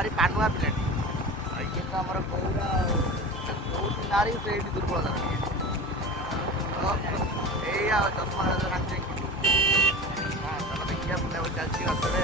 भारी पानुआ पिलाटी ये तो आमर गौरा नारी से दुर्बलता चश्मा देखिए बुलाबुली चलती रस्ते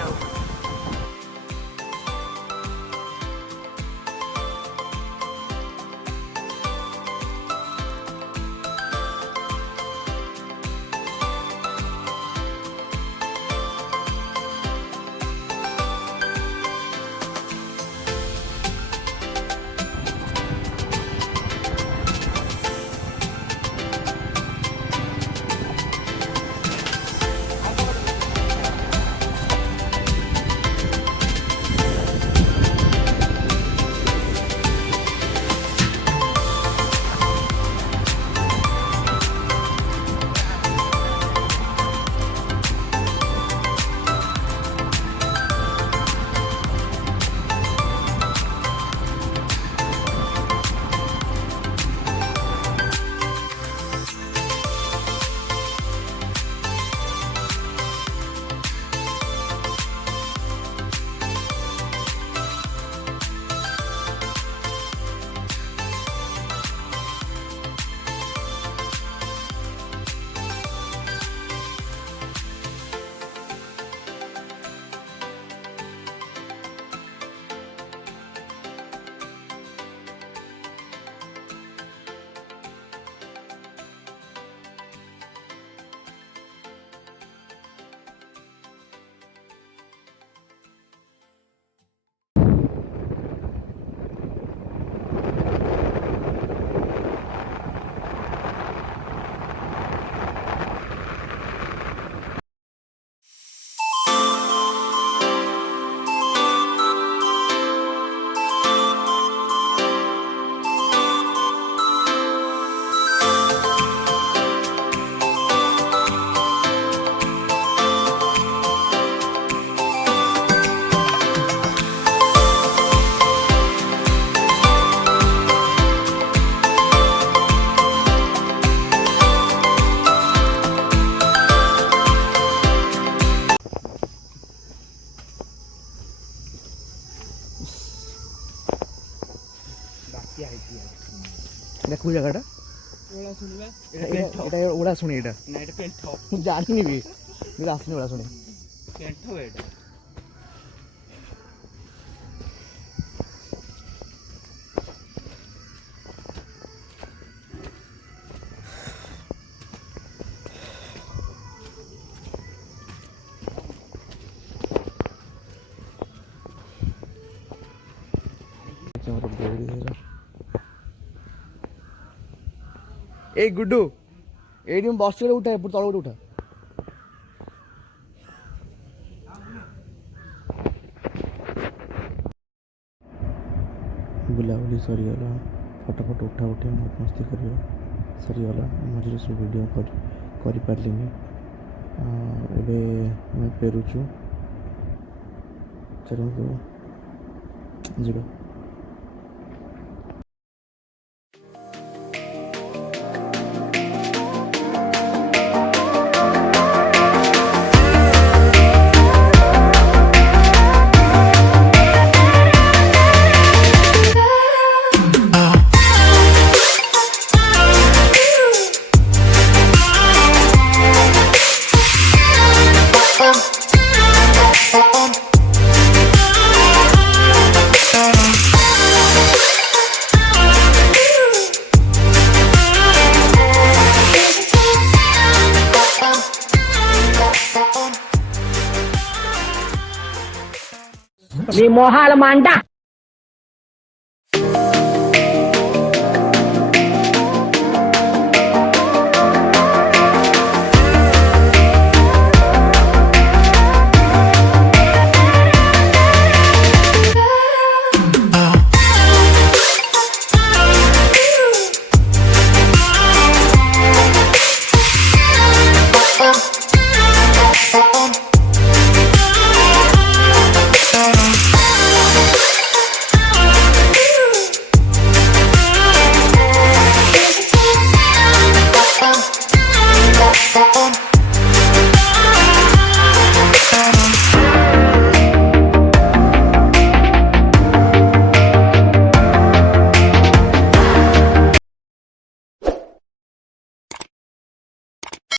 कोई जगह ओड़ा शुणी एटा जानी भी आसनी ओड़ा शुणी ए गुड्डू ये बस उठा तल गोटे उठा बुलाबुली सरीगला फटो फटो उठा उठे मौज मस्ती कर सरीगला मझे सब वीडियो कर पार्लिनी एवं फेरुचु चलू जी నీ మొహాల మంట on.